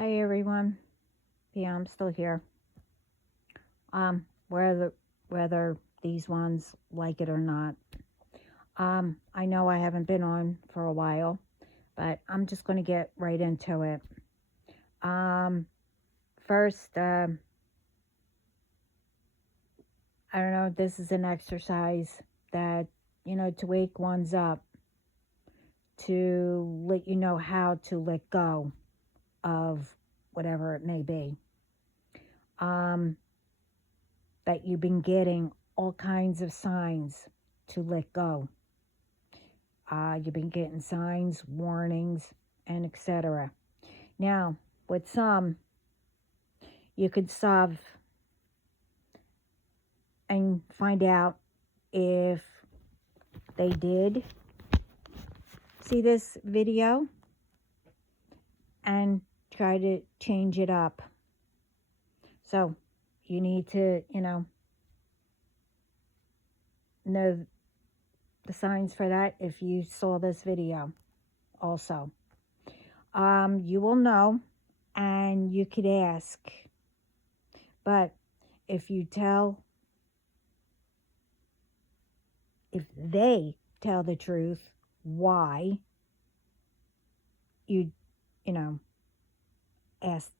Hi everyone. Yeah, I'm still here. Whether these ones like it or not. I know I haven't been on for a while, but I'm just going to get right into it. Um, First, I don't know. This is an exercise that to wake one's up, to let you know how to let go of whatever it may be. Um, that you've been getting all kinds of signs to let go. You've been getting signs, warnings, and etc. Now, with some, you could solve and find out if they did see this video and try to change it up. So, you need to, know the signs for that if you saw this video also. You will know and you could ask. But if you tell, if they tell the truth, why you, you know, ask,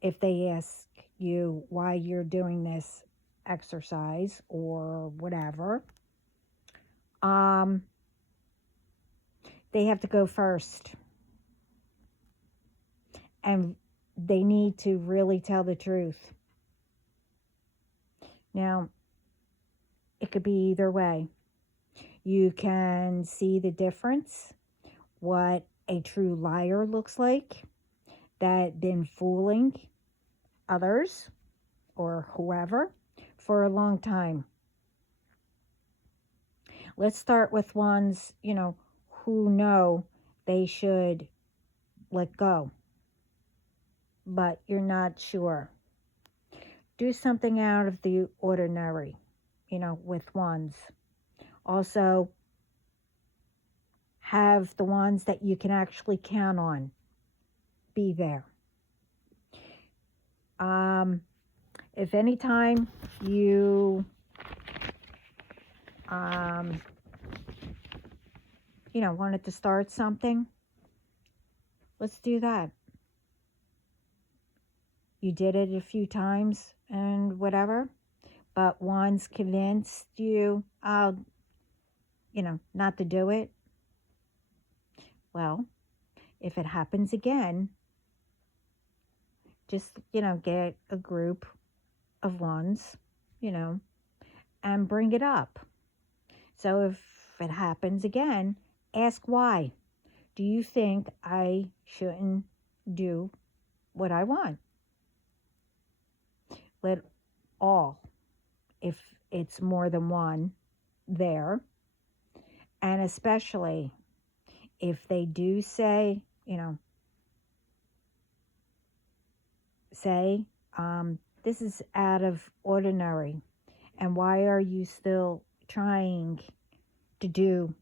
if they ask you why you're doing this exercise or whatever, um, they have to go first. And they need to really tell the truth. Now, it could be either way. You can see the difference, what a true liar looks like, that been fooling others or whoever for a long time. Let's start with ones, who know they should let go, but you're not sure. Do something out of the ordinary, with ones. Also, have the ones that you can actually count on be there. If anytime you, wanted to start something, let's do that. You did it a few times and whatever, but one's convinced you, not to do it. Well, if it happens again, just, get a group of ones, and bring it up. So if it happens again, ask why. Do you think I shouldn't do what I want? Let all, if it's more than one, there. And especially if they do say, say, this is out of ordinary, and why are you still trying to do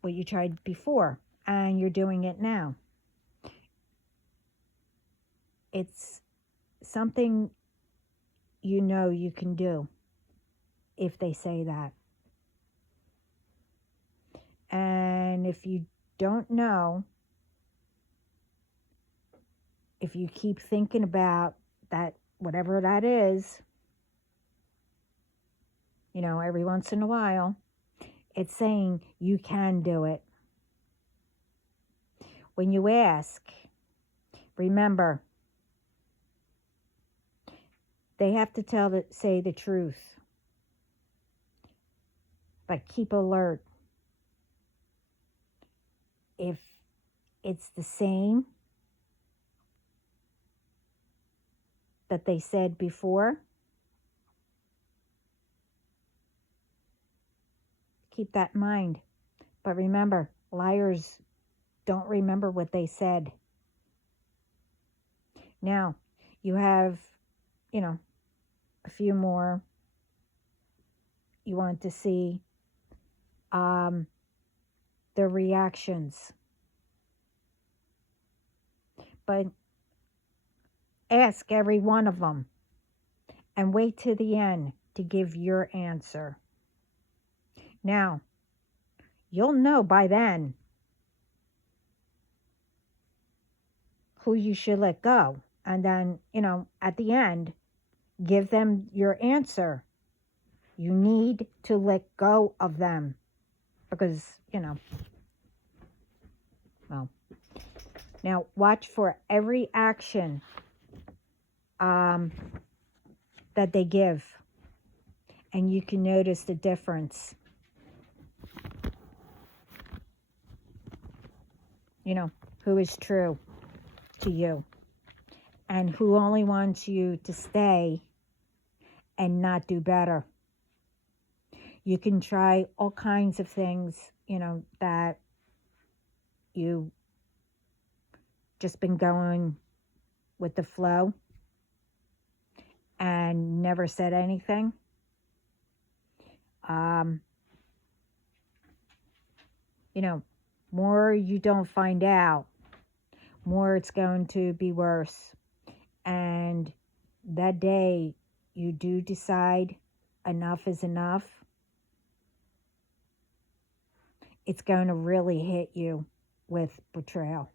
what you tried before and you're doing it now? It's something you can do if they say that. And if you don't know, if you keep thinking about that, whatever that is, every once in a while, it's saying you can do it. When you ask, remember, they have to say the truth. But keep alert. If it's the same that they said before, keep that in mind. But remember, liars don't remember what they said. Now, you have, a few more you want to see, their reactions. but ask every one of them and wait to the end to give your answer. Now, you'll know by then who you should let go. And then, at the end, give them your answer. You need to let go of them because, well, now watch for every action that they give, and you can notice the difference. Who is true to you and who only wants you to stay and not do better. You can try all kinds of things, that you just been going with the flow and never said anything. More you don't find out, more it's going to be worse. And that day you do decide enough is enough, it's going to really hit you with betrayal.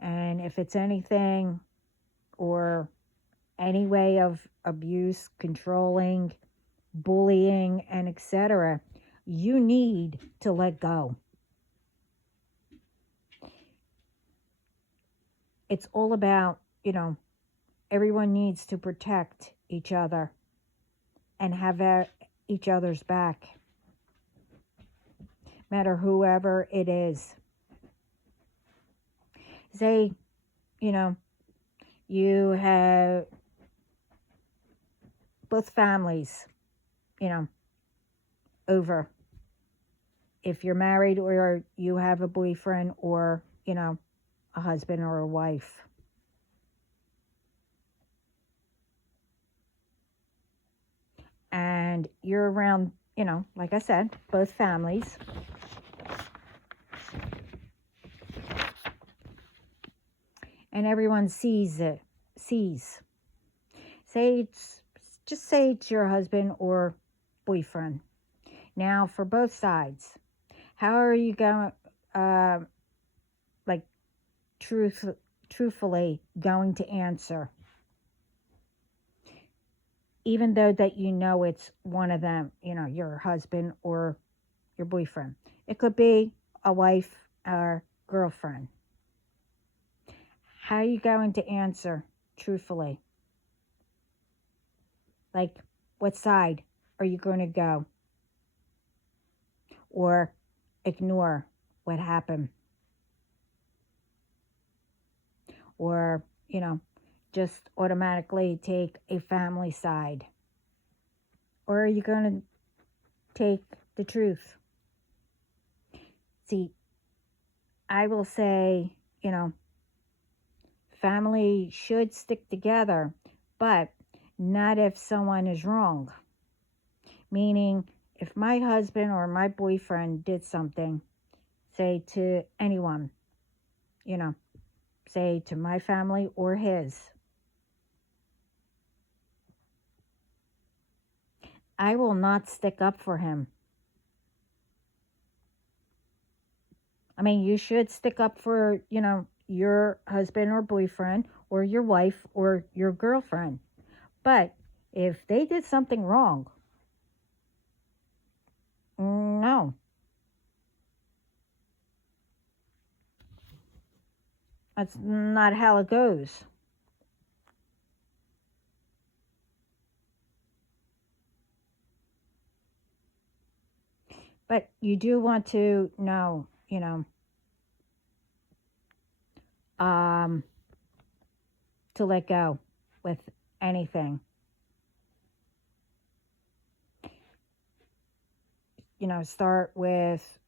And if it's anything or any way of abuse, controlling, bullying, and etc., you need to let go. It's all about, everyone needs to protect each other and have each other's back, matter whoever it is. Say, you have both families, over. If you're married or you have a boyfriend or, a husband or a wife. And you're around, like I said, both families. And everyone sees it. Just say it's your husband or boyfriend. Now, for both sides, how are you going, truthfully going to answer? Even though that it's one of them, your husband or your boyfriend. It could be a wife or girlfriend. How are you going to answer truthfully? Like, what side are you going to go? Or ignore what happened? Or, just automatically take a family side? Or are you going to take the truth? See, I will say, family should stick together, but not if someone is wrong. Meaning, if my husband or my boyfriend did something, say to anyone, say to my family or his, I will not stick up for him. I mean, you should stick up for, your husband or boyfriend or your wife or your girlfriend. But if they did something wrong, no. That's not how it goes. But you do want to know, to let go with anything. Start with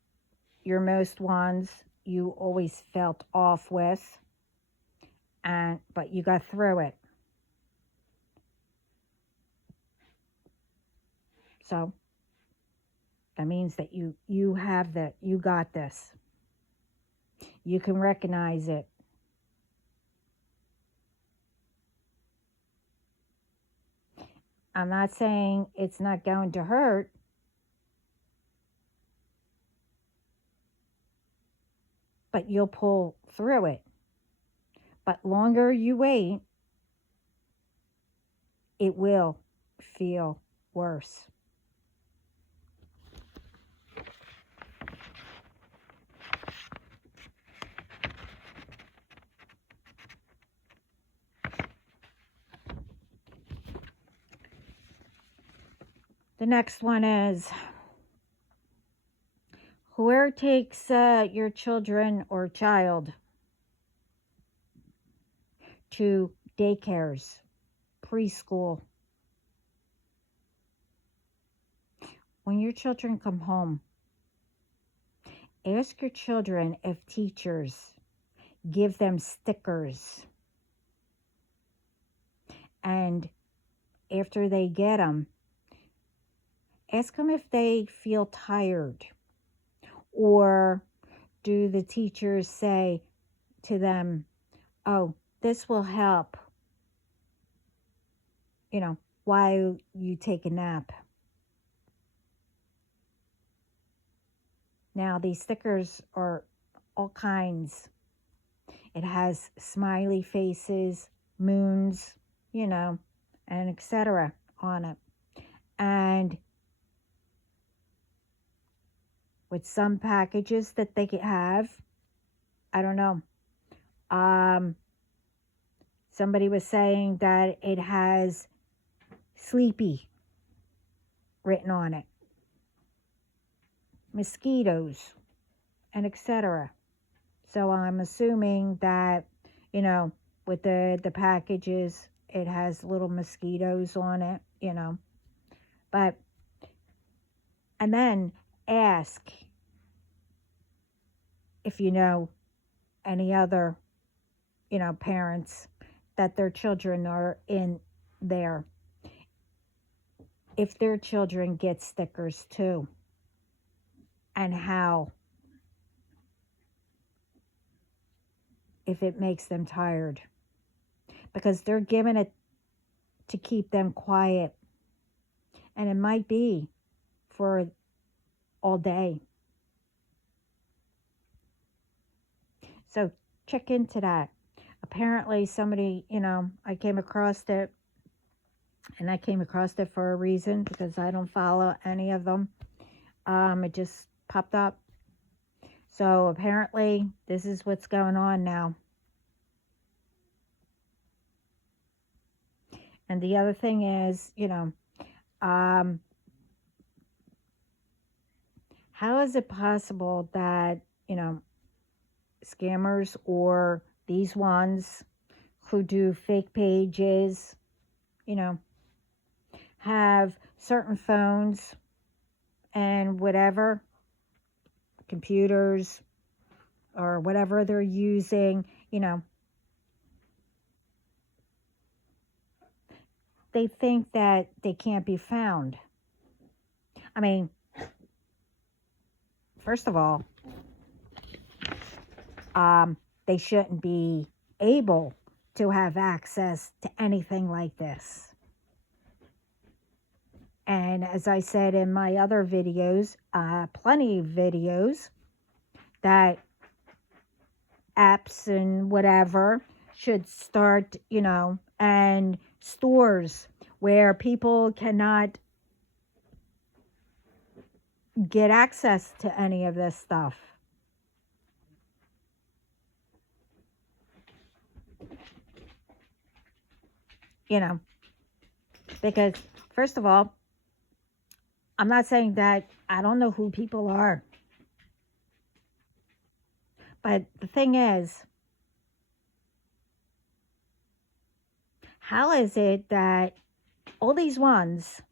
your most ones you always felt off with, but you got through it. So That means that you have you got this. You can recognize it. I'm not saying it's not going to hurt, but you'll pull through it. But longer you wait, it will feel worse. The next one is, whoever takes your children or child to daycares, preschool, when your children come home, ask your children if teachers give them stickers. And after they get them, ask them if they feel tired. Or do the teachers say to them, oh, this will help, while you take a nap. Now, these stickers are all kinds. It has smiley faces, moons, and etc. on it. And with some packages that they could have, I don't know. Somebody was saying that it has sleepy written on it, mosquitoes, and etc. So I'm assuming that, with the packages, it has little mosquitoes on it, But, and then ask if you know any other, parents that their children are in there, if their children get stickers too, and how, if it makes them tired, because they're given it to keep them quiet, and it might be for all day. So check into that. Apparently somebody, I came across it, and I came across it for a reason, because I don't follow any of them. It just popped up. So apparently this is what's going on now. And the other thing is, how is it possible that, scammers or these ones who do fake pages, have certain phones and whatever, computers or whatever they're using, they think that they can't be found. I mean, first of all, they shouldn't be able to have access to anything like this. And as I said in my other videos, plenty of videos, that apps and whatever should start, and stores where people cannot get access to any of this stuff. Because first of all, I'm not saying that I don't know who people are. But the thing is, how is it that all these ones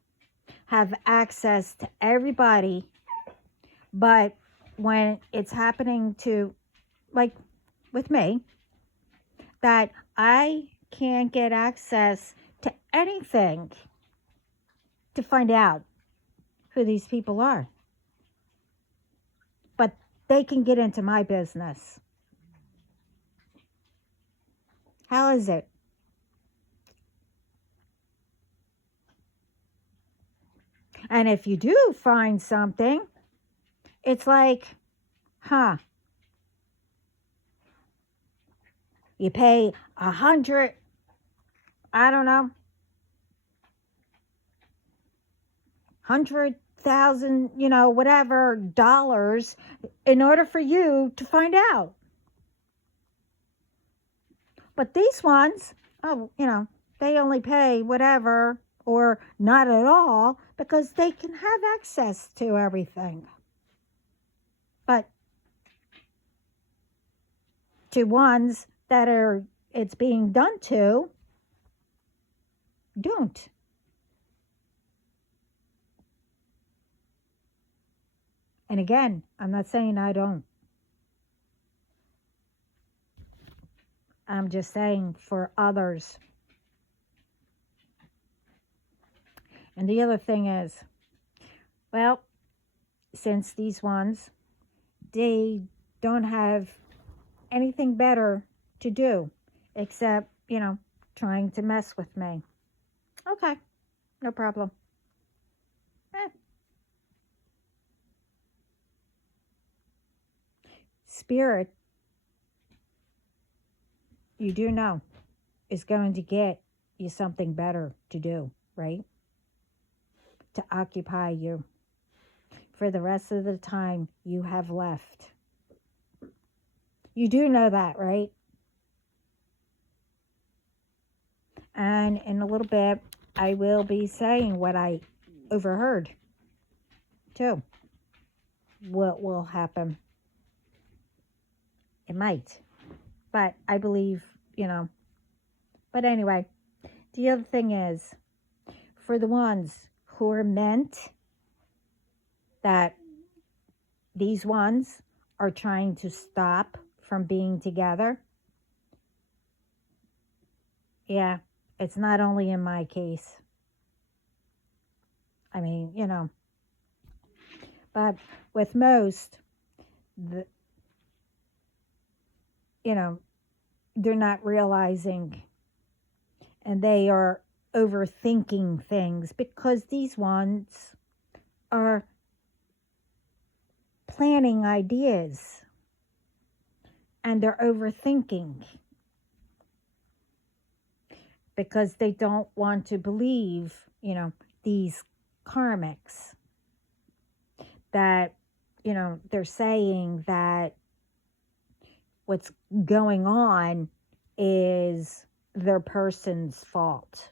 have access to everybody, but when it's happening to, like with me, that I can't get access to anything to find out who these people are? they can get into my business. How is it? And if you do find something, it's like, huh, you pay 100, I don't know, 100,000, whatever dollars in order for you to find out. But these ones, oh, they only pay whatever or not at all because they can have access to everything. But to ones that it's being done to, don't. And again, I'm not saying I don't. I'm just saying for others. And the other thing is, well, since these ones, they don't have anything better to do except, trying to mess with me. Okay, no problem. Spirit, you do know, is going to get you something better to do, right? To occupy you for the rest of the time you have left. You do know that, right? And in a little bit, I will be saying what I overheard, too. What will happen? It might. But I believe, But anyway, the other thing is, for the ones who are meant that these ones are trying to stop from being together, yeah, it's not only in my case. I mean, but with most, they're not realizing and they are overthinking things because these ones are planning ideas and they're overthinking because they don't want to believe, these karmics that, they're saying that what's going on is their person's fault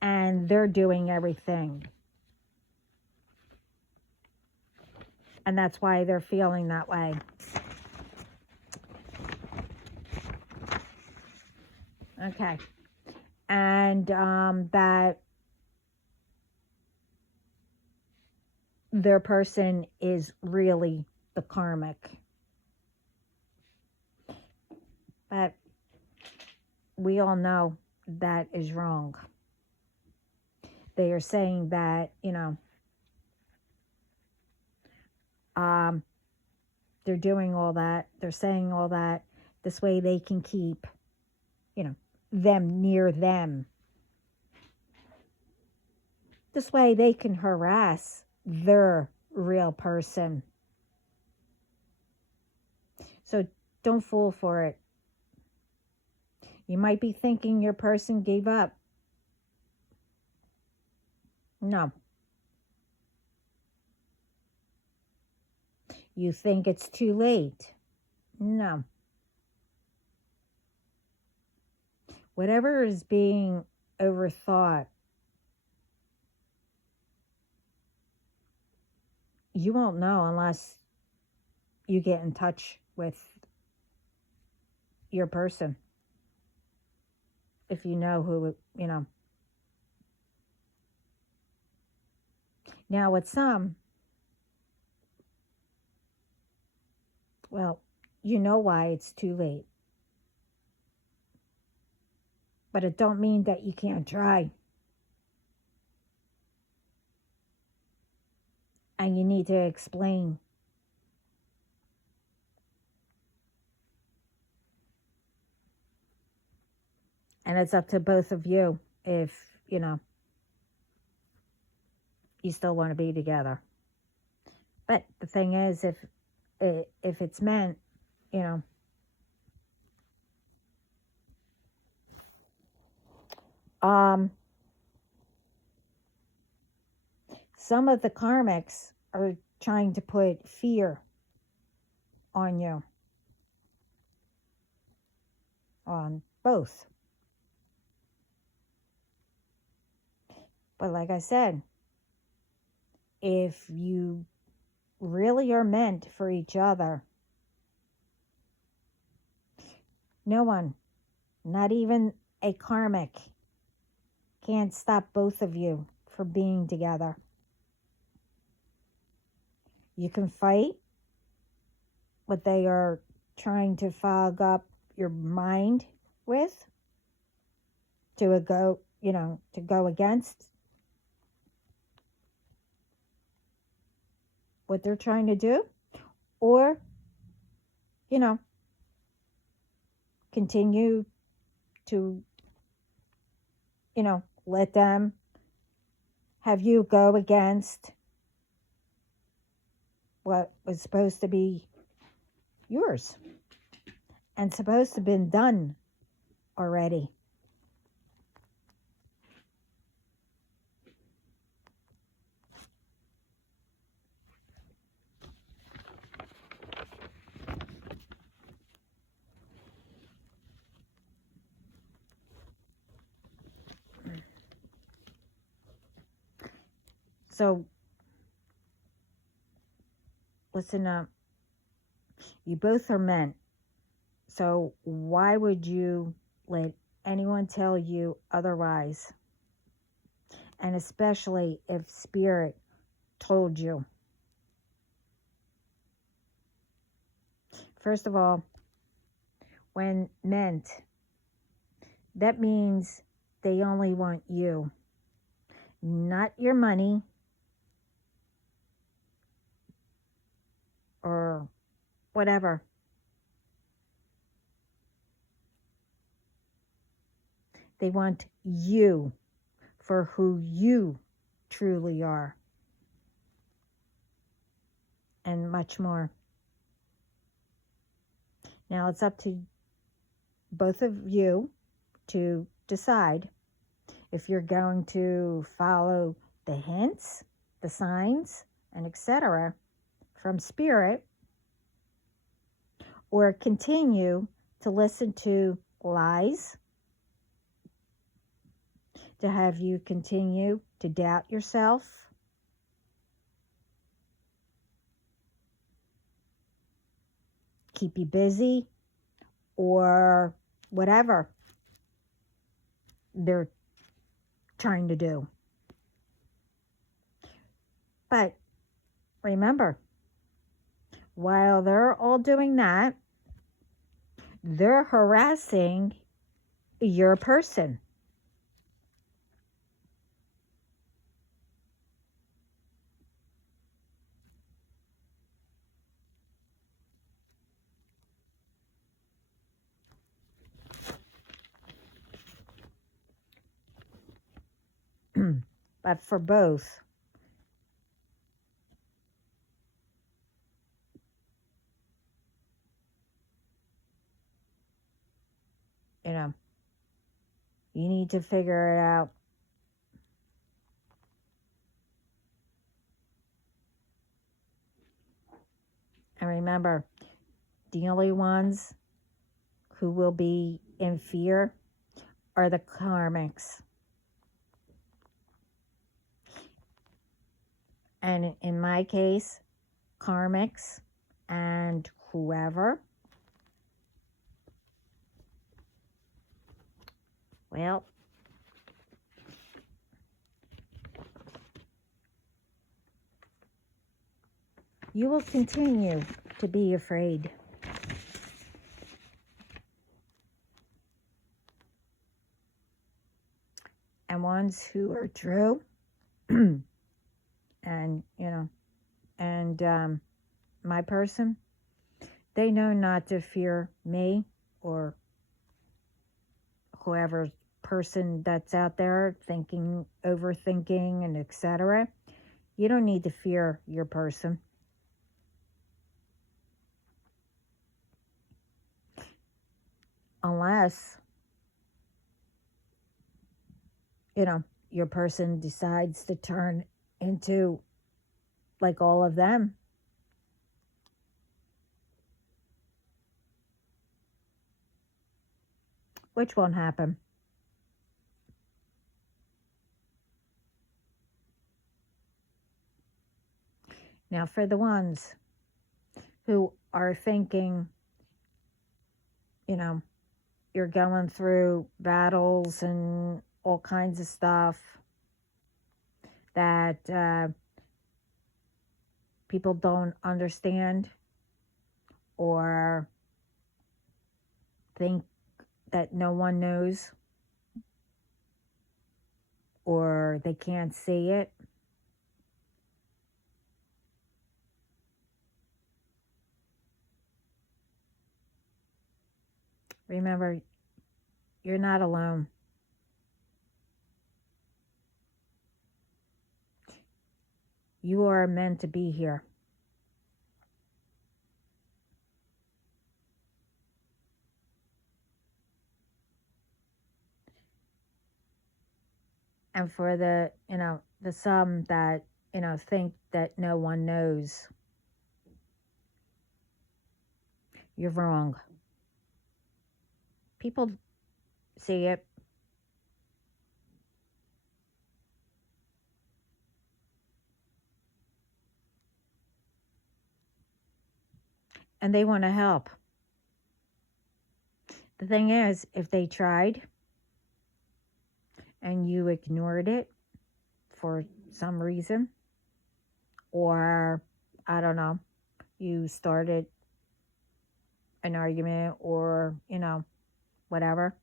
and they're doing everything. And that's why they're feeling that way. Okay. And that their person is really the karmic. But we all know that is wrong. They are saying that, they're doing all that. They're saying all that. This way they can keep, them near them. This way they can harass their real person. So don't fall for it. You might be thinking your person gave up. No. You think it's too late. No. Whatever is being overthought, you won't know unless you get in touch with your person. If you know who, Now with some, well, you know why it's too late. But it don't mean that you can't try. And you need to explain And it's up to both of you if, you still want to be together. But the thing is, if it's meant, you know, um, some of the karmics are trying to put fear on you, on both. But like I said, if you really are meant for each other, no one, not even a karmic, can't stop both of you from being together. You can fight what they are trying to fog up your mind with to go against what they're trying to do, or you know continue to let them have you go against what was supposed to be yours and supposed to have been done already. So listen up. You both are meant. So why would you let anyone tell you otherwise? And especially if spirit told you. First of all, when meant, that means they only want you, not your money or whatever. They want you for who you truly are, and much more. Now it's up to both of you to decide if you're going to follow the hints, the signs, and etc. from spirit, or continue to listen to lies to have you continue to doubt yourself, keep you busy, or whatever they're trying to do. But remember, while they're all doing that, they're harassing your person. But for both, you need to figure it out. And remember, the only ones who will be in fear are the karmics. And in my case, karmics and whoever, well, you will continue to be afraid. And ones who are true and my person, they know not to fear me or whoever person that's out there thinking, overthinking, and etc. You don't need to fear your person. Unless, your person decides to turn into like all of them. Which won't happen. Now, for the ones who are thinking, you're going through battles and all kinds of stuff that people don't understand or think that no one knows or they can't see it. Remember, you're not alone. You are meant to be here. And for the some that, think that no one knows, you're wrong. People see it. And they want to help. The thing is, if they tried and you ignored it for some reason, or I don't know, you started an argument or, whatever.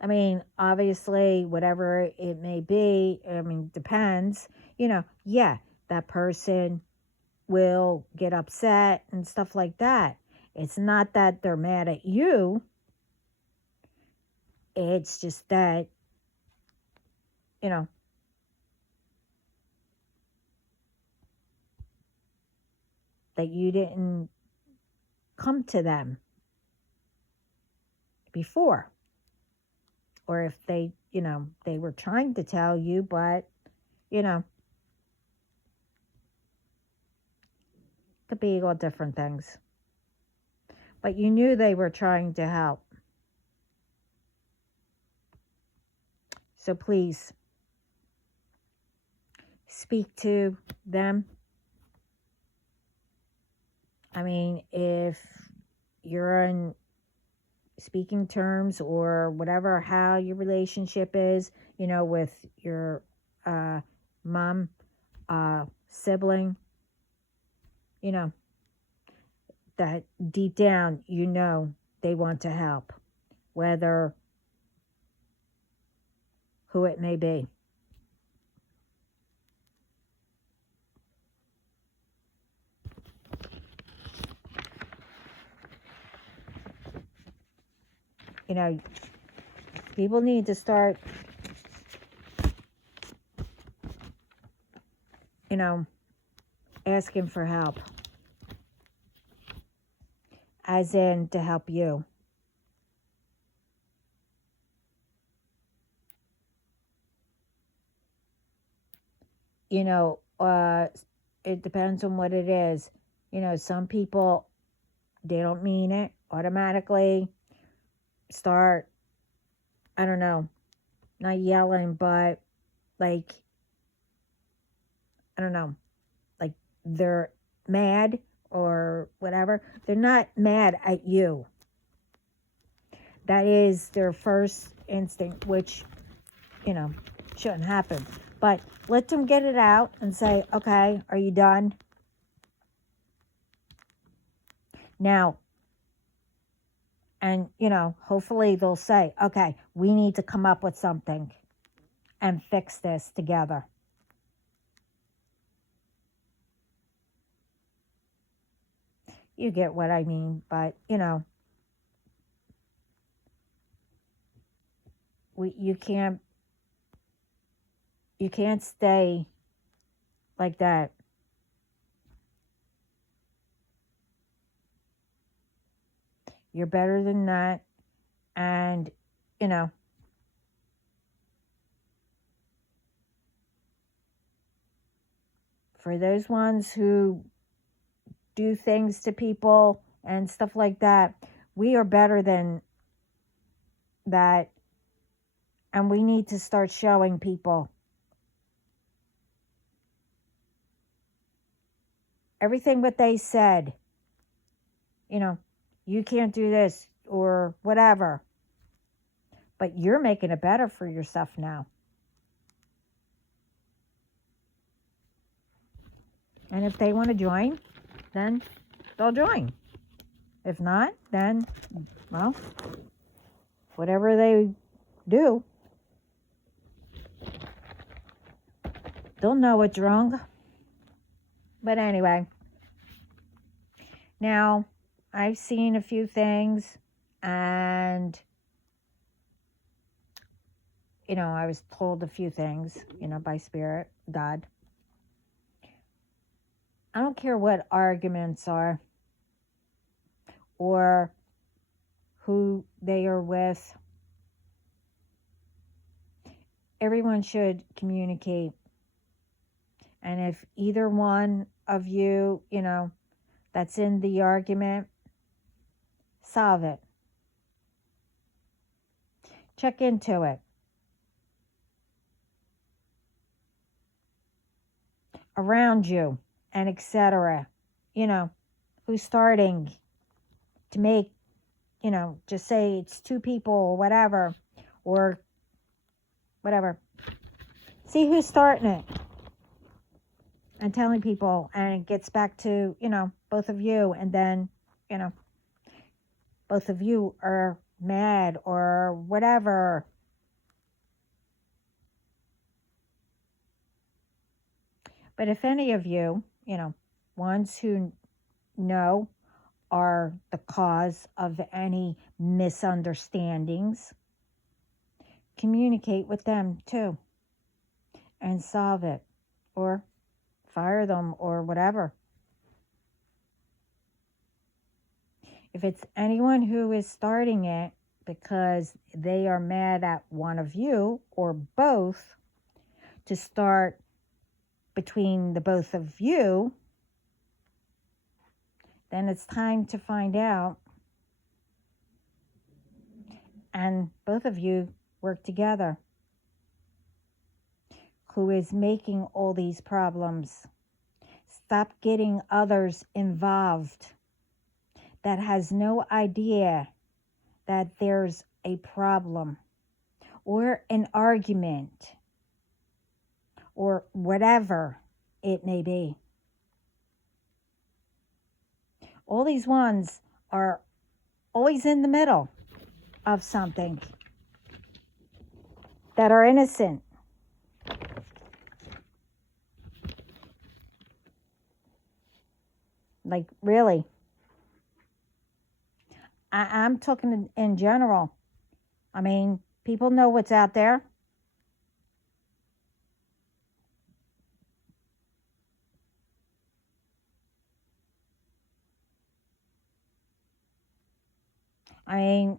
I mean, obviously, whatever it may be, depends, yeah, that person will get upset and stuff like that. It's not that they're mad at you. It's just that, that you didn't come to them before. Or if they, they were trying to tell you, but, could be all different things. But you knew they were trying to help. So please, speak to them. I mean, if you're on speaking terms or whatever, how your relationship is, with your mom, sibling, that deep down, they want to help, whether who it may be. People need to start, asking for help. As in to help you. It depends on what it is. Some people, they don't mean it, automatically start, I don't know, not yelling, but like, I don't know, like they're mad or whatever. They're not mad at you. That is their first instinct, which, shouldn't happen. But let them get it out and say, okay, are you done? Now, and, hopefully they'll say, okay, we need to come up with something and fix this together. You get what I mean. But, you can't stay like that. You're better than that. And, you know, for those ones who do things to people and stuff like that, we are better than that. And we need to start showing people everything what they said. You can't do this or whatever. But you're making it better for yourself now. And if they want to join, then they'll join. If not, then, well, whatever they do, they'll know it's wrong. But anyway, now I've seen a few things, and I was told a few things, by Spirit, God. I don't care what arguments are or who they are with. Everyone should communicate. And if either one of you, that's in the argument, solve it. Check into it. Around you and etc. Who's starting to make, just say it's two people or whatever, See who's starting it and telling people, and it gets back to, both of you, and then, both of you are mad or whatever. But if any of you, ones who know are the cause of any misunderstandings, communicate with them too and solve it, or fire them, or whatever. If it's anyone who is starting it because they are mad at one of you or both, to start between the both of you, then it's time to find out, and both of you work together. Who is making all these problems? Stop getting others involved that has no idea that there's a problem or an argument or whatever it may be. All these ones are always in the middle of something that are innocent. Like, really. I'm talking in general. I mean, people know what's out there. I mean,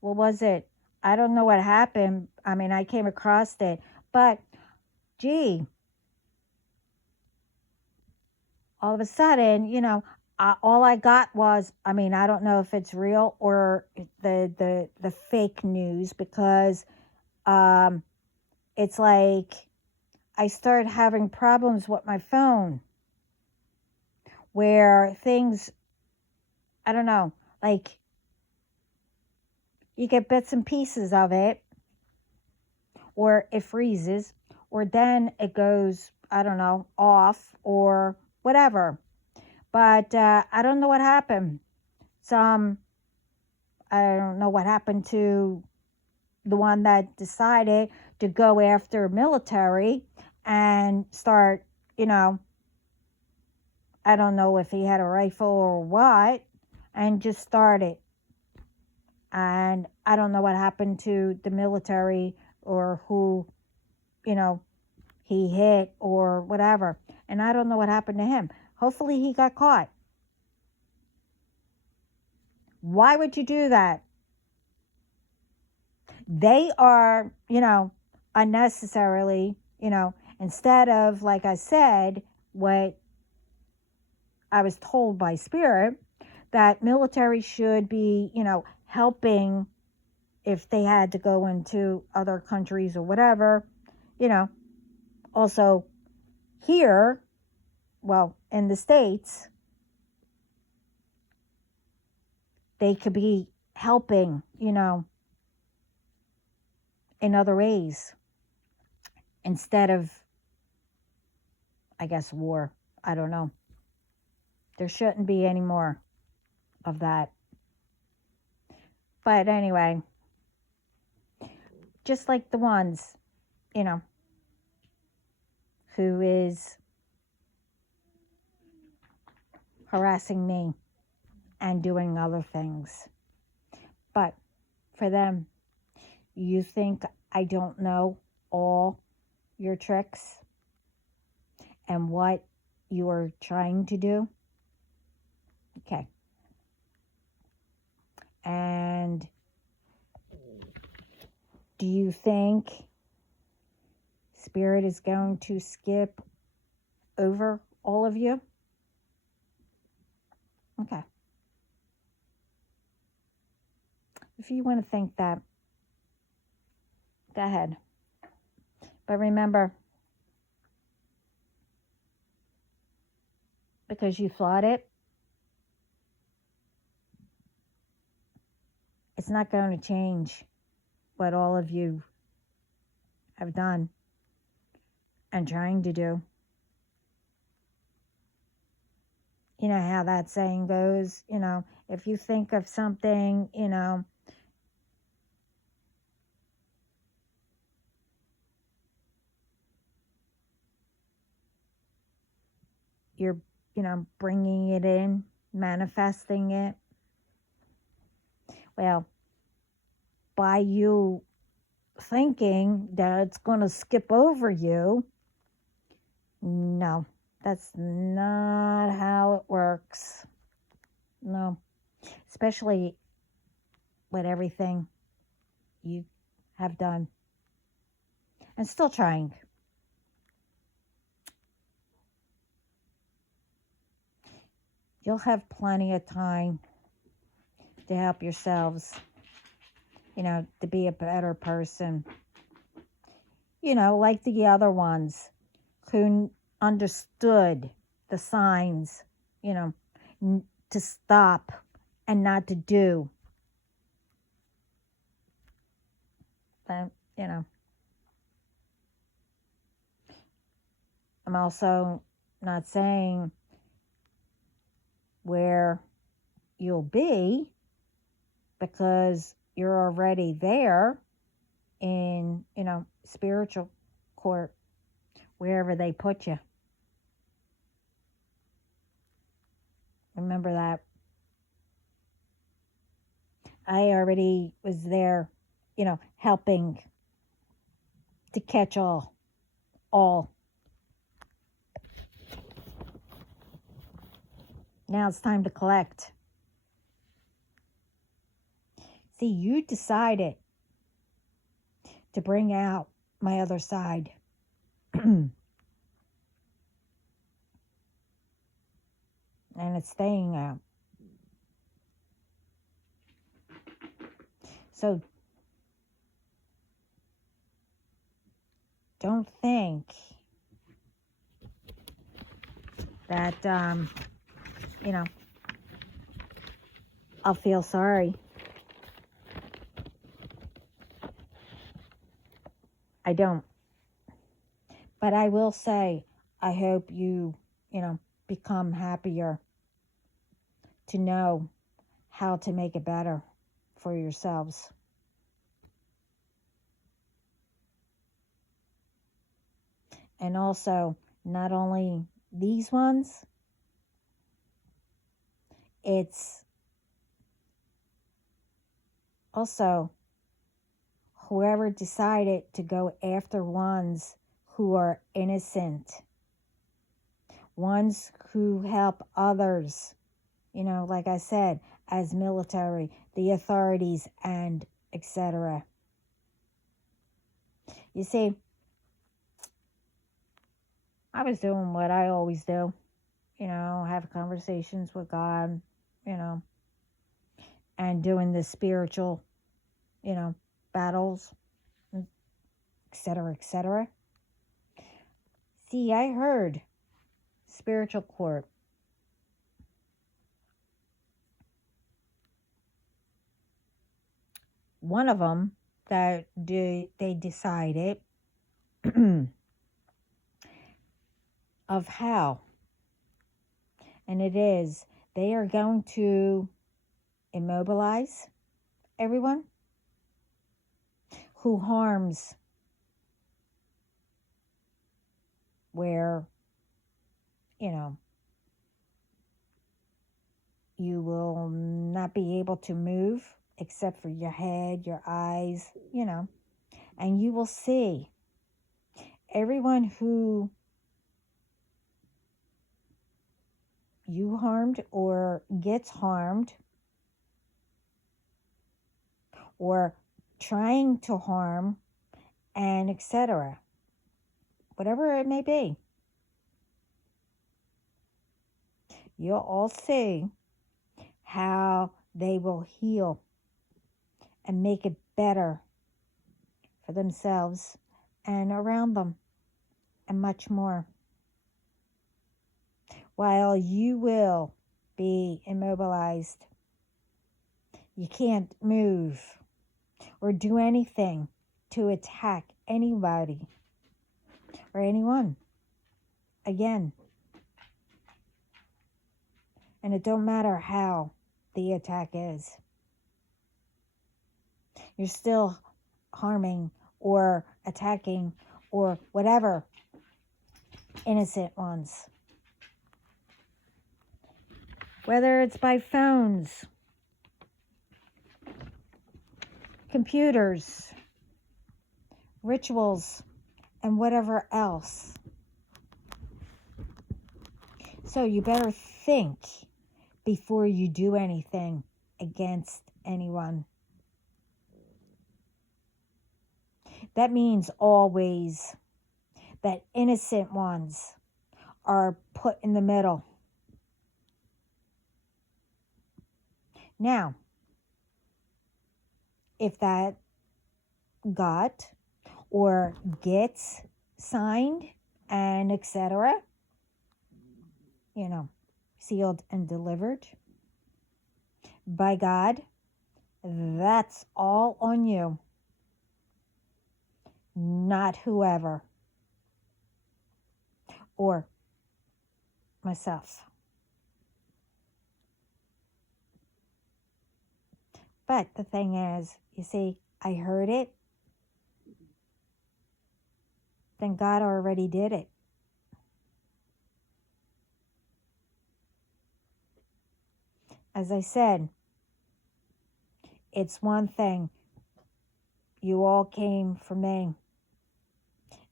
what was it? I don't know what happened. I mean, I came across it. But, gee, all of a sudden, all I got was, I mean, I don't know if it's real or the fake news, because it's like I started having problems with my phone where things, I don't know, like you get bits and pieces of it, or it freezes, or then it goes, I don't know, off or whatever. But I don't know what happened. I don't know what happened to the one that decided to go after military and start, I I don't know if he had a rifle or what, and just started. And I don't know what happened to the military or who, you know, he hit or whatever. And I don't know what happened to him. Hopefully he got caught. Why would you do that? They are, unnecessarily, instead of, like I said, what I was told by Spirit, that military should be, helping if they had to go into other countries or whatever, also here, well, in the States, they could be helping, in other ways instead of, I guess, war. I don't know. There shouldn't be any more of that. But anyway, just like the ones, who is harassing me and doing other things. But for them, you think I don't know all your tricks and what you are trying to do? Okay. And do you think Spirit is going to skip over all of you? Okay. If you want to think that, go ahead. But remember, because you thought it, it's not going to change what all of you have done and trying to do. You know how that saying goes, if you think of something, you're, bringing it in, manifesting it. Well, by you thinking that it's going to skip over you, no, that's not how it works. No, especially with everything you have done and still trying. You'll have plenty of time to help yourselves, to be a better person. Like the other ones who understood the signs, to stop and not to do. But, I'm also not saying where you'll be, because you're already there in, spiritual court, wherever they put you. Remember that. I already was there, helping to catch all. Now it's time to collect. See, you decided to bring out my other side. And it's staying out. So don't think that, I'll feel sorry. I don't. But I will say, I hope you, become happier to know how to make it better for yourselves. And also, not only these ones, It's also whoever decided to go after ones who are innocent, ones who help others, like I said, as military, the authorities, and etc. You see, I was doing what I always do, have conversations with God, and doing the spiritual, battles, etc., etc. See, I heard spiritual court. One of them that they decided of how, and it is they are going to immobilize everyone who harms, where you will not be able to move except for your head, your eyes, and you will see everyone who you harmed or gets harmed or trying to harm, and etc. Whatever it may be. You'll all see how they will heal and make it better for themselves and around them, and much more. While you will be immobilized, you can't move or do anything to attack anybody or anyone again. And it don't matter how the attack is. You're still harming or attacking or whatever innocent ones. Whether it's by phones, computers, rituals, and whatever else. So you better think before you do anything against anyone. That means always that innocent ones are put in the middle. Now, if that got or gets signed and etc., sealed and delivered by God, that's all on you, not whoever or myself. But the thing is, you see, I heard it, then God already did it. As I said, it's one thing. You all came for me.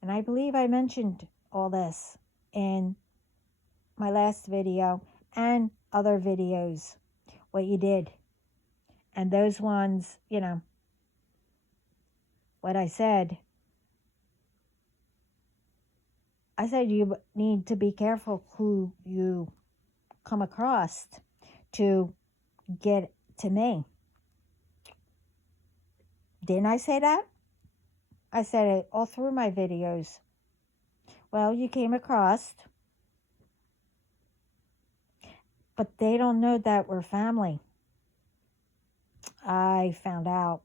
And I believe I mentioned all this in my last video and other videos, what you did. And those ones, what I said you need to be careful who you come across to get to me. Didn't I say that? I said it all through my videos. Well, you came across, but they don't know that we're family. I found out.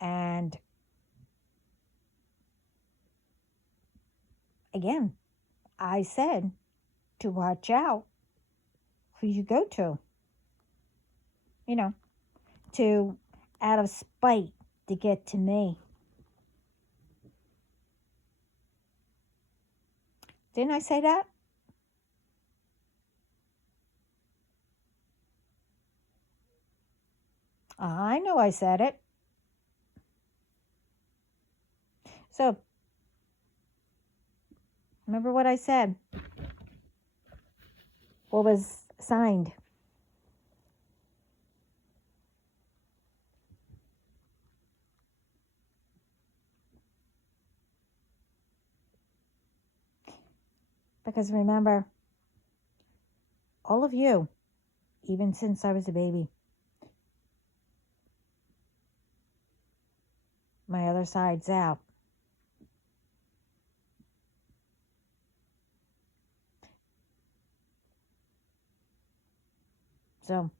And again, I said to watch out who you go to. To out of spite to get to me. Didn't I say that? I know I said it. So, remember what I said? What was signed? Because remember, all of you, even since I was a baby, my other side's out. So,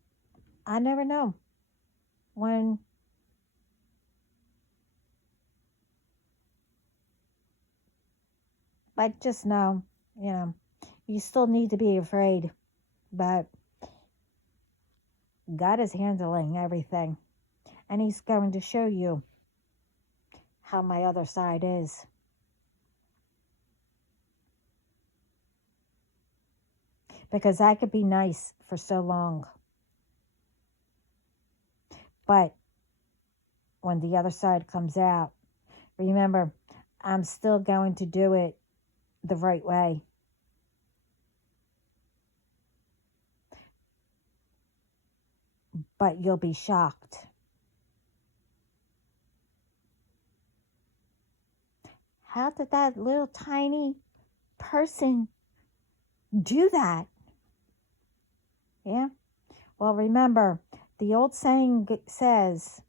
I never know when. But just know, you still need to be afraid, but God is handling everything, and He's going to show you how my other side is. Because I could be nice for so long, but when the other side comes out, remember, I'm still going to do it the right way. But you'll be shocked. How did that little tiny person do that? Yeah. Well, remember, the old saying says,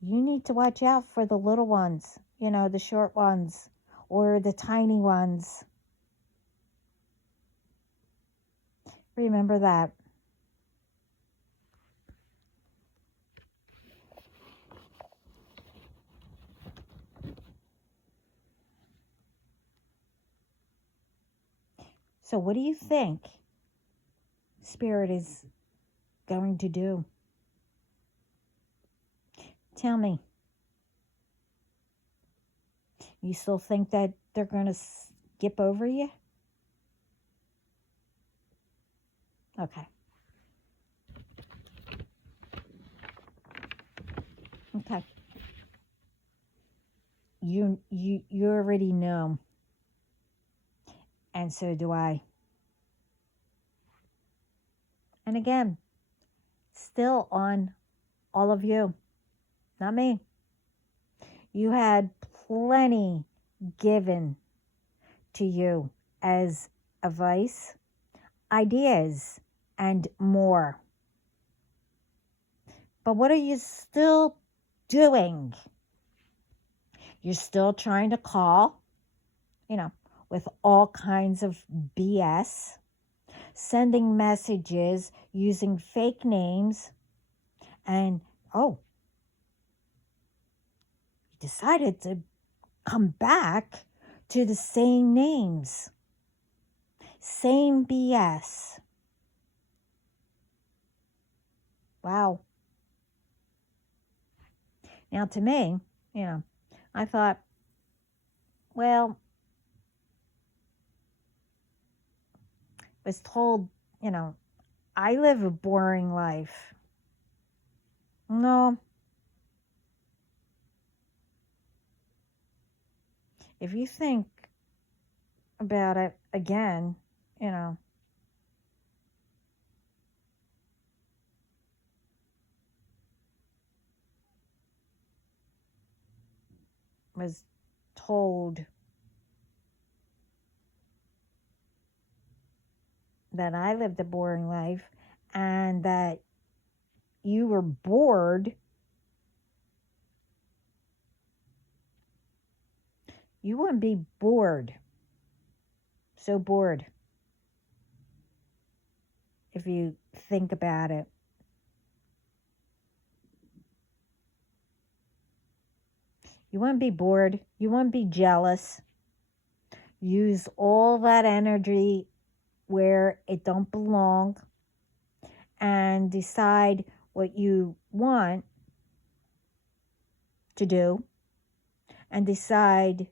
you need to watch out for the little ones, the short ones or the tiny ones. Remember that. So, what do you think Spirit is going to do? Tell me. You still think that they're going to skip over you? Okay. Okay. You already know, and so do I. And again, still on all of you, not me. You had plenty given to you as advice, ideas, and more. But what are you still doing? You're still trying to call, with all kinds of BS, sending messages using fake names, and you decided to come back to the same names, same BS. Wow. Now, to me, I thought, well, was told, I live a boring life. No. If you think about it again, was told that I lived a boring life and that you were bored, you wouldn't be bored. So bored. If you think about it. You wouldn't be bored. You wouldn't be jealous. Use all that energy where it don't belong and decide what you want to do and decide,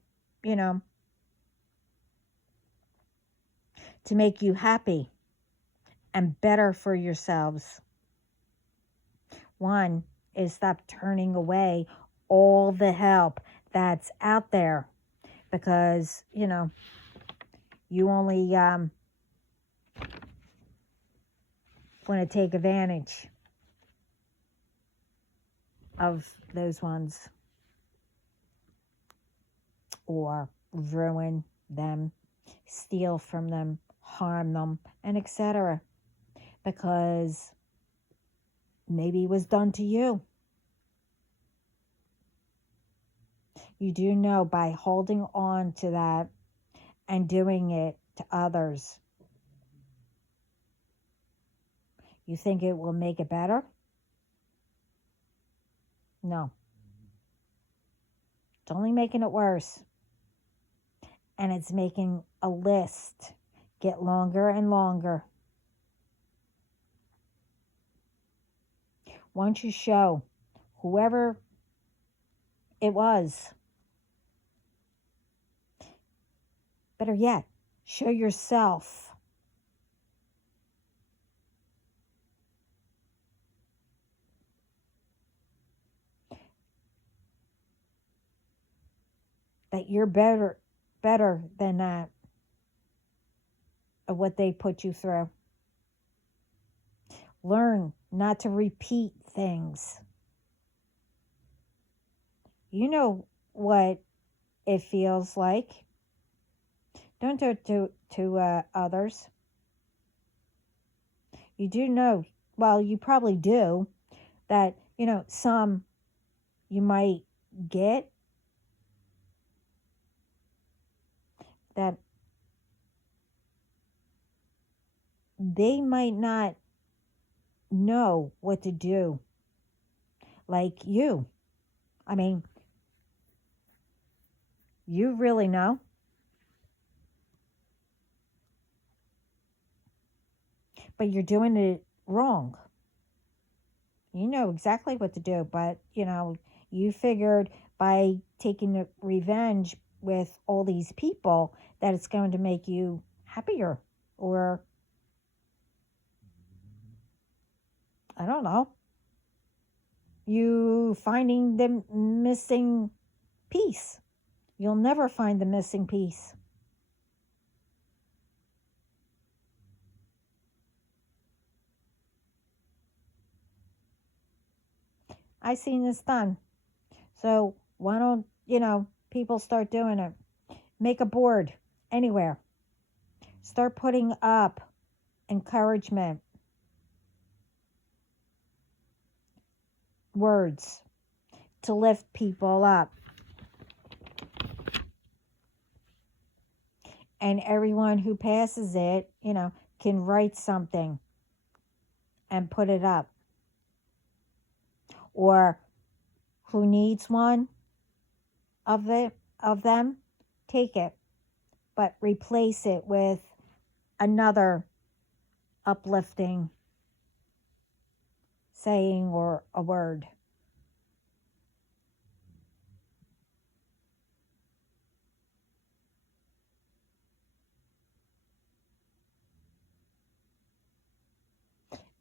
to make you happy and better for yourselves. One is stop turning away all the help that's out there because, you only want to take advantage of those ones or ruin them, steal from them, harm them, and etc. Because maybe it was done to you. You do know by holding on to that and doing it to others, you think it will make it better? No. It's only making it worse. And it's making a list get longer and longer. Once you show whoever it was, better yet, show yourself. That you're better than that of what they put you through. Learn not to repeat things. You know what it feels like. Don't do it to others. You do know, well, you probably do, that, some you might get that they might not know what to do like you. I mean, you really know. But you're doing it wrong. You know exactly what to do, but, you figured by taking revenge with all these people that it's going to make you happier, or I don't know, you finding the missing piece. You'll never find the missing piece. I seen this done. So why don't, people start doing it? Make a board anywhere. Start putting up encouragement words to lift people up. And everyone who passes it, can write something and put it up. Or who needs one of them, take it. But replace it with another uplifting saying or a word.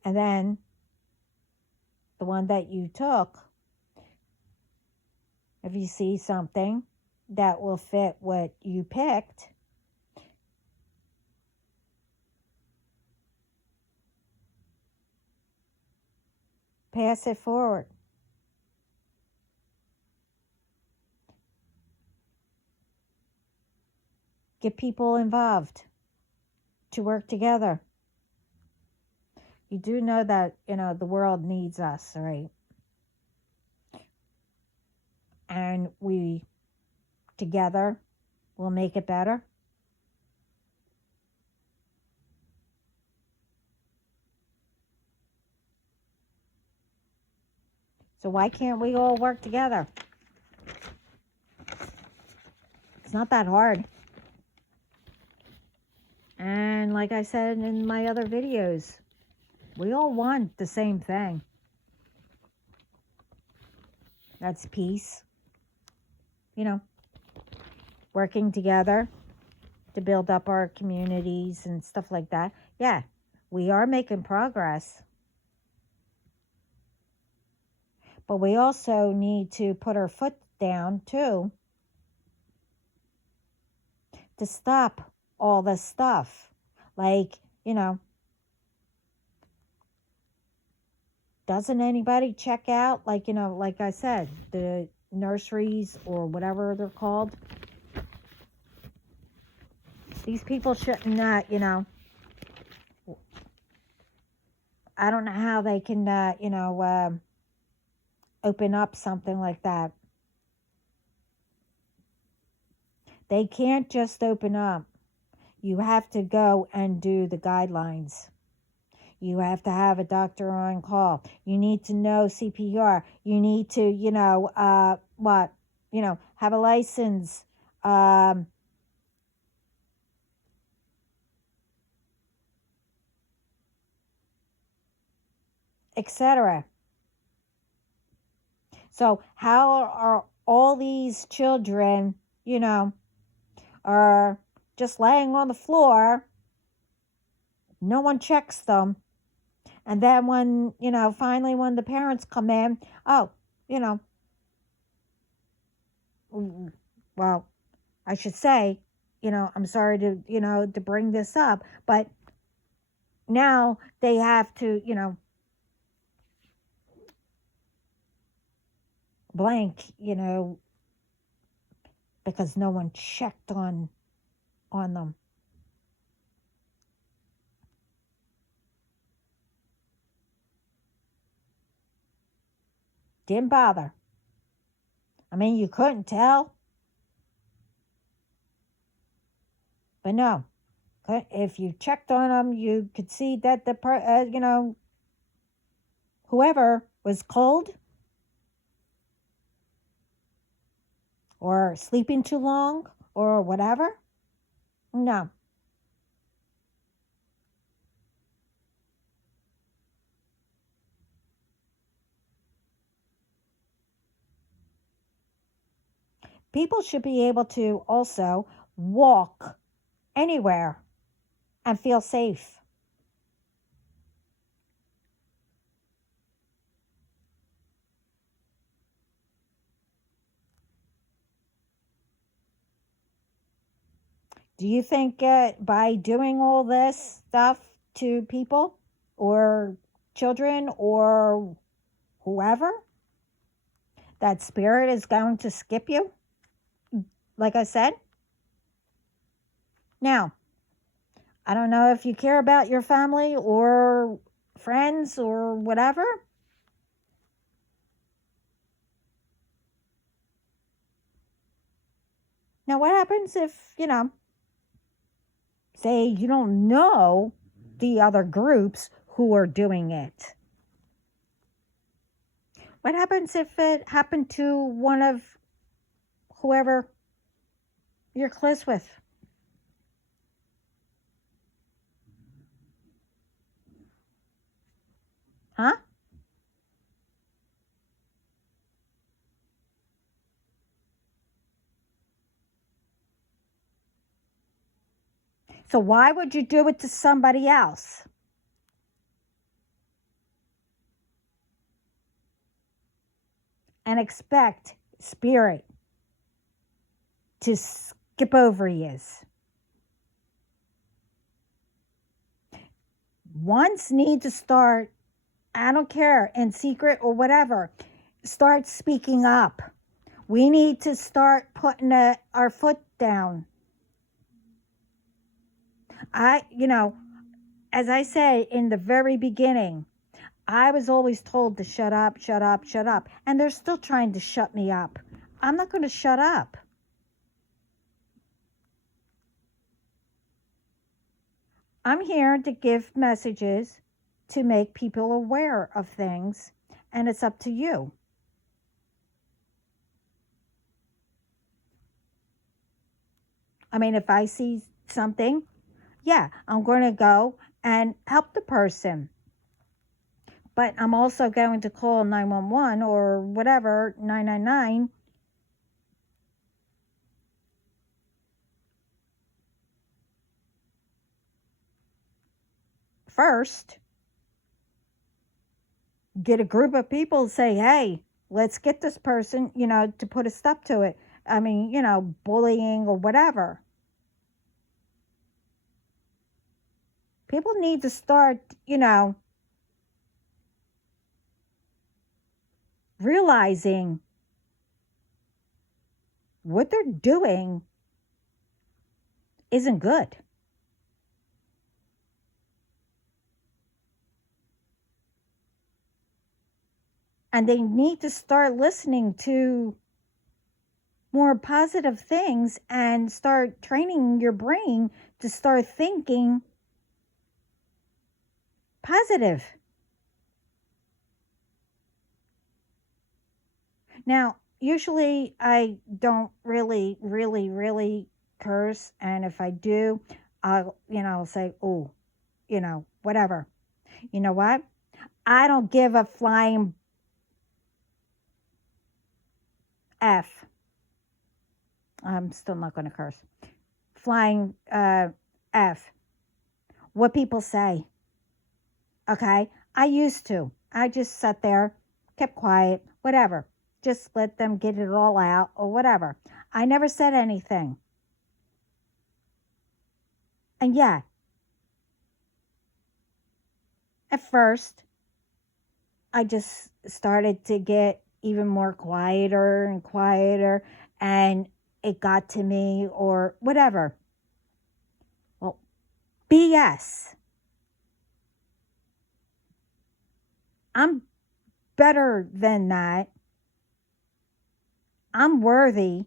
And then the one that you took, if you see something that will fit what you picked, pass it forward. Get people involved to work together. You do know that, the world needs us, right? And we together will make it better. So why can't we all work together? It's not that hard. And like I said in my other videos, we all want the same thing. That's peace. Working together to build up our communities and stuff like that. Yeah, we are making progress. But we also need to put our foot down too to stop all this stuff. Like, doesn't anybody check out, like, like I said, the nurseries or whatever they're called? These people shouldn't, I don't know how they can, open up something like that. They can't just open up. You have to go and do the guidelines. You have to have a doctor on call. You need to know CPR. You need to, have a license. Etc. So how are all these children, are just laying on the floor? No one checks them. And then when, finally when the parents come in, oh, well, I should say, I'm sorry to, to bring this up, but now they have to, blank, because no one checked on them. Didn't bother. I mean, you couldn't tell. But no, if you checked on them, you could see that whoever was cold or sleeping too long or whatever. No. People should be able to also walk anywhere and feel safe. Do you think by doing all this stuff to people or children or whoever, that spirit is going to skip you? Like I said? Now, I don't know if you care about your family or friends or whatever. Now, what happens if, say you don't know the other groups who are doing it? What happens if it happened to one of whoever you're close with? Huh? So why would you do it to somebody else? And expect spirit to skip over you? Ones need to start, I don't care, in secret or whatever, start speaking up. We need to start putting our foot down. As I say in the very beginning, I was always told to shut up, shut up, shut up. And they're still trying to shut me up. I'm not going to shut up. I'm here to give messages to make people aware of things, and it's up to you. I mean, if I see something, yeah, I'm going to go and help the person. But I'm also going to call 911 or whatever, 999, first. Get a group of people and say, hey, let's get this person, to put a stop to it. I mean, bullying or whatever. People need to start, realizing what they're doing isn't good. And they need to start listening to more positive things and start training your brain to start thinking positive. Now, usually I don't really curse. And if I do, I'll say, oh, whatever. You know what? I don't give a flying F. I'm still not going to curse. Flying F. What people say. Okay? I used to. I just sat there, kept quiet, whatever. Just let them get it all out or whatever. I never said anything. And yeah, at first, I just started to get even more quieter and quieter, and it got to me or whatever. Well, BS. I'm better than that. I'm worthy.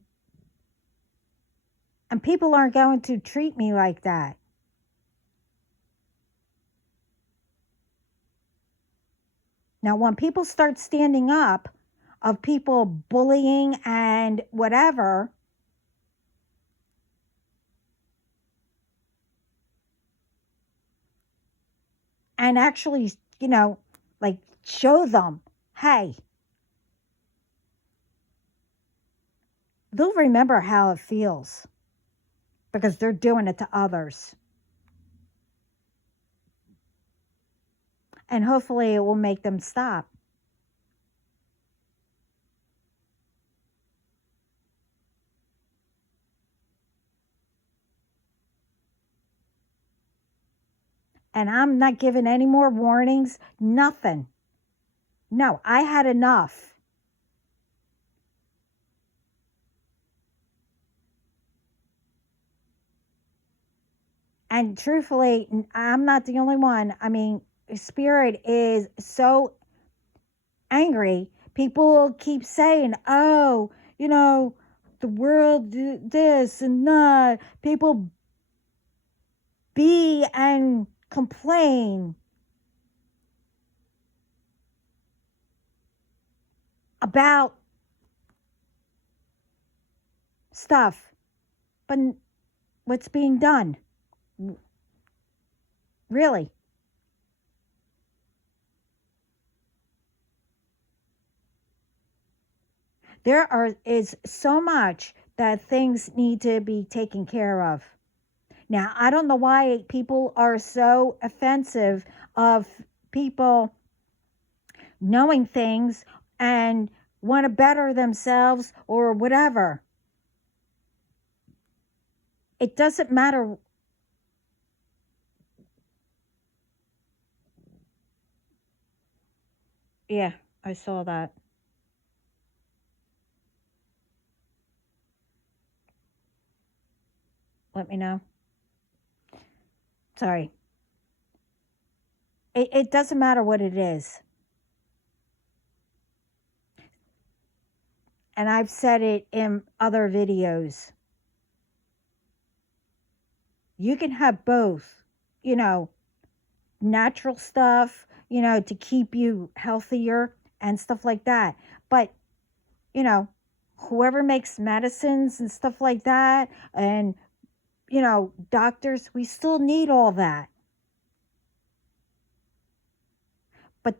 And people aren't going to treat me like that. Now, when people start standing up of people bullying and whatever, and actually, like show them, hey, they'll remember how it feels because they're doing it to others. And hopefully it will make them stop. And I'm not giving any more warnings, nothing. No, I had enough. And truthfully, I'm not the only one. I mean, Spirit is so angry. People keep saying, oh, the world this and that. People be and complain about stuff. But what's being done? Really? There is so much that things need to be taken care of. Now, I don't know why people are so offensive of people knowing things and want to better themselves or whatever. It doesn't matter. Yeah, I saw that. Let me know. Sorry. It doesn't matter what it is. And I've said it in other videos. You can have both, natural stuff, to keep you healthier and stuff like that. But, whoever makes medicines and stuff like that, and, doctors, we still need all that. But,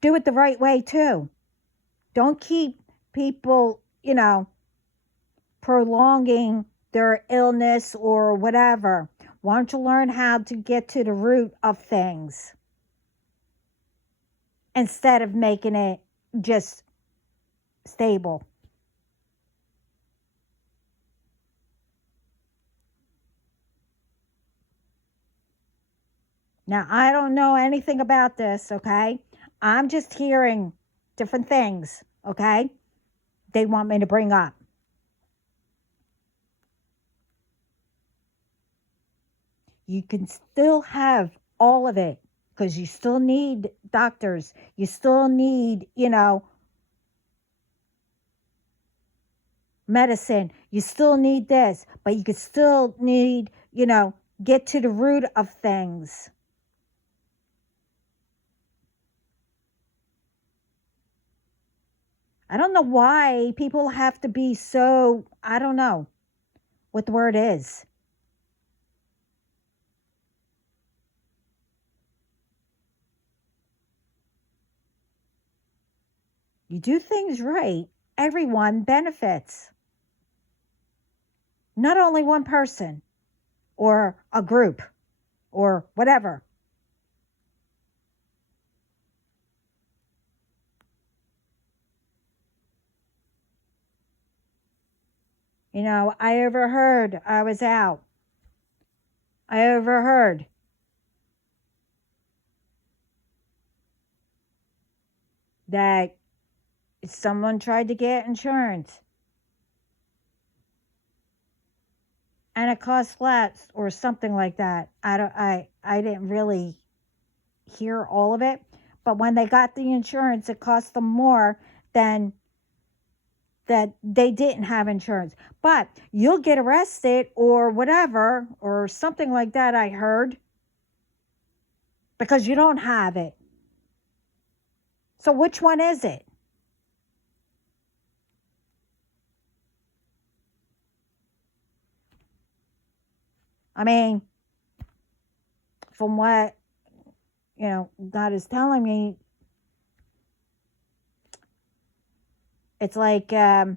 do it the right way too. Don't keep people you know, prolonging their illness or whatever. Why don't you learn how to get to the root of things instead of making it just stable? Now, I don't know anything about this, okay? I'm just hearing different things, okay? They want me to bring up. You can still have all of it because you still need doctors. You still need, medicine. You still need this, but you could still need, get to the root of things. I don't know why people have to be so, I don't know what the word is. You do things right, everyone benefits. Not only one person or a group or whatever. I overheard, I was out. I overheard that someone tried to get insurance and it cost less or something like that. I didn't really hear all of it, but when they got the insurance, it cost them more than that they didn't have insurance. But you'll get arrested or whatever or something like that, I heard, because you don't have it. So which one is it? I mean, from what God is telling me, it's like no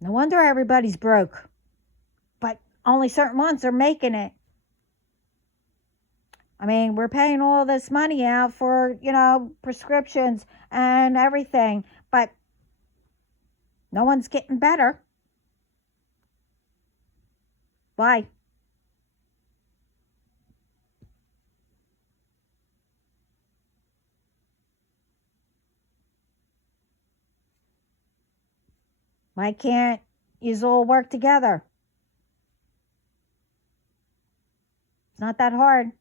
wonder everybody's broke, but only certain ones are making it. I mean, we're paying all this money out for, prescriptions and everything, but no one's getting better. Why? Why can't you all work together? It's not that hard.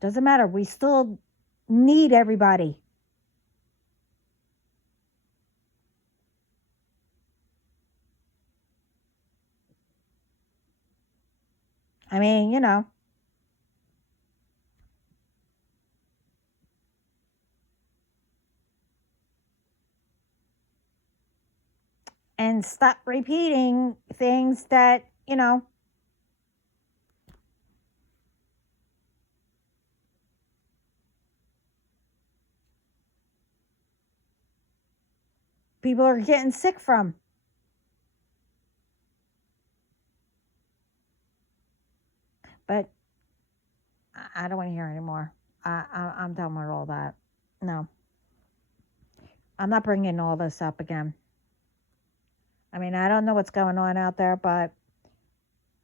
Doesn't matter. We still need everybody. I mean, and stop repeating things that, people are getting sick from. But I don't want to hear anymore. I'm done with all that. No, I'm not bringing all this up again. I mean, I don't know what's going on out there, but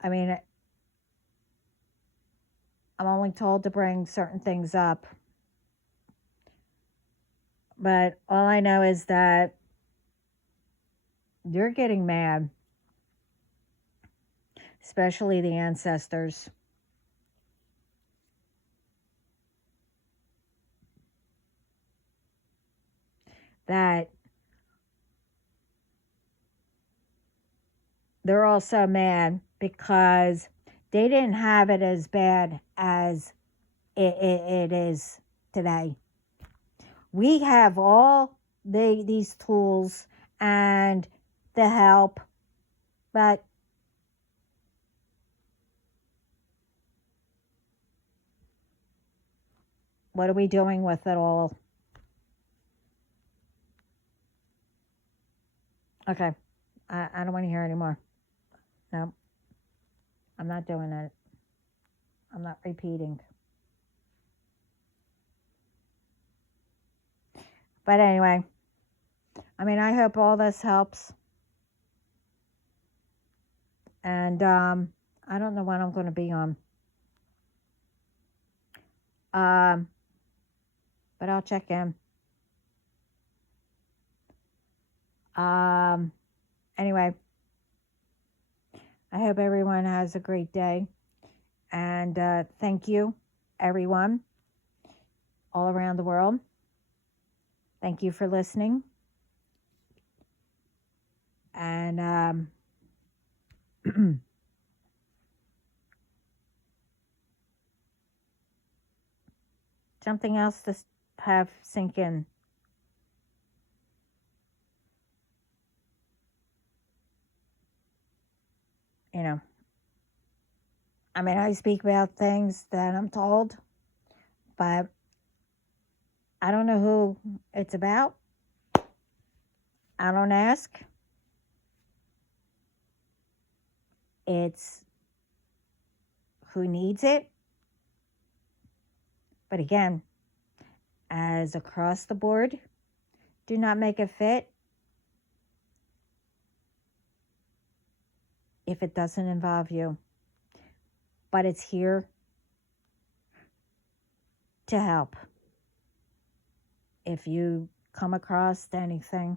I mean, I'm only told to bring certain things up. But all I know is that you're getting mad, especially the ancestors. That they're also mad because they didn't have it as bad as it is today. We have all these tools and the help, but What are we doing with it all? Okay. I don't want to hear anymore. No, I'm not doing it. I'm not repeating. But anyway, I mean, I hope all this helps. And I don't know when I'm going to be on. But I'll check in. Anyway, I hope everyone has a great day. And thank you, everyone, all around the world. Thank you for listening. And something else to have sink in. You know, I mean, I speak about things that I'm told, but I don't know who it's about. I don't ask. It's who needs it. But again, as across the board, do not make it fit if it doesn't involve you. But it's here to help. If you come across anything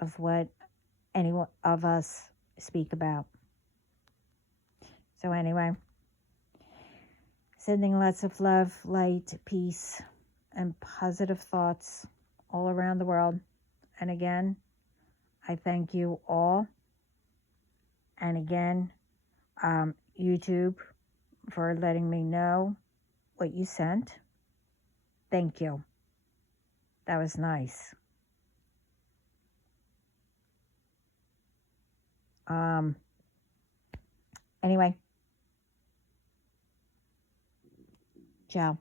of what any of us speak about. So anyway, sending lots of love, light, peace, and positive thoughts all around the world. And again, I thank you all. And again, YouTube for letting me know what you sent. Thank you. That was nice. Anyway, ciao.